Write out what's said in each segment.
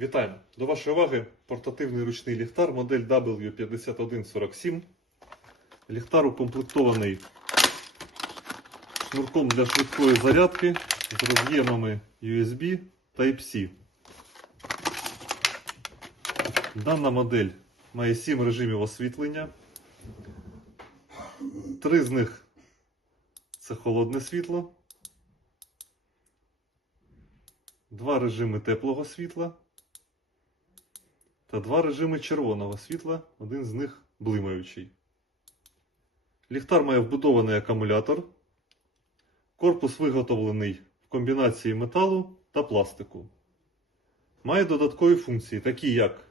Вітаємо! До вашої уваги портативний ручний ліхтар модель W5147. Ліхтар укомплектований шнурком для швидкої зарядки з роз'ємами USB Type-C. Дана модель має 7 режимів освітлення. Три з них це холодне світло. Два режими теплого світла та два режими червоного світла, один з них блимаючий. Ліхтар має вбудований акумулятор. Корпус виготовлений в комбінації металу та пластику. Має додаткові функції, такі як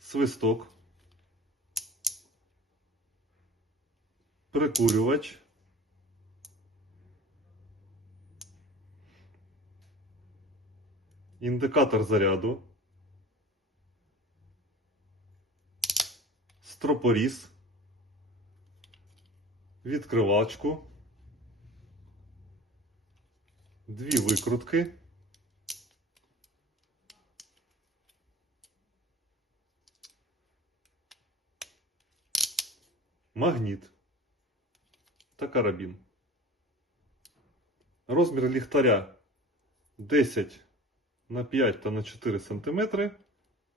свисток, прикурювач, індикатор заряду, стропоріз, відкривачку, дві викрутки, магніт та карабін. Розмір ліхтаря 10 на 5 та на 4 см,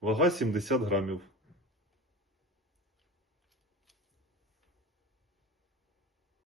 вага 70 грамів.